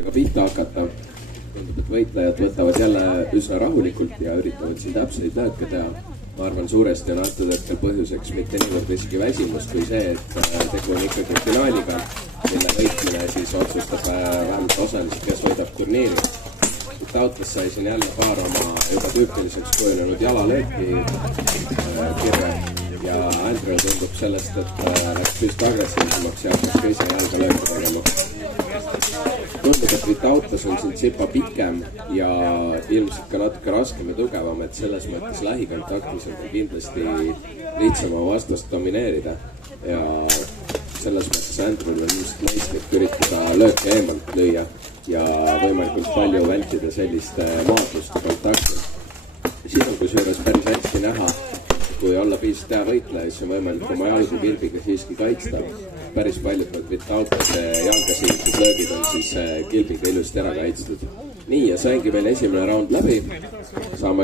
võitlusega pihta hakata. Tundub, et võitlejad võtavad jälle üsna rahulikult ja üritavad siin täpseid lööke teha. Ma arvan, suuresti on antud hetkel põhjuseks mitte niivõrd isegi väsimust kui see, et tegu on ikkagi finaaliga, mille võitmine siis otsustab vähemalt osaliselt, kes võidab turniiri. Vitautas sai siin jälle paar oma juba tüüpiliseks kujunenud jalalööki kirve ja Andrew tundub sellest, et läks püst agressiivsemaks ja hakkas ka ise jalga lööki tegema. Tundub, et Vitautas on siin tsipa pikem ja ilmselt ka natuke raskem ja tugevam, et selles mõttes lähikontaktis on kindlasti lihtsama vastast domineerida ja selles mõttes Andrew'l on just mõistlik üritada lööke eemalt lüüa ja võimalikult palju vältida sellist maadlust ja kontakti. Siin on kusjuures päris hästi näha, kui olla piisavalt hea võitleja, siis on võimalik oma jalgu kilbiga siiski kaitsta. Päris paljud Vitautase jalgasiivsed löögid on siis kilbiga ilusti ära kaitstud. Nii, ja saingi meil esimene round läbi. Saame